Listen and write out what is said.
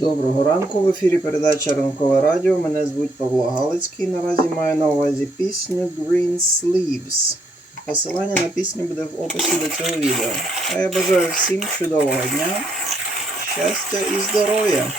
Доброго ранку. В ефірі передача Ранкове Радіо. Мене звуть Павло Галицький. Наразі маю на увазі пісню Green Sleeves. Посилання на пісню буде в описі до цього відео. А я бажаю всім чудового дня, щастя і здоров'я!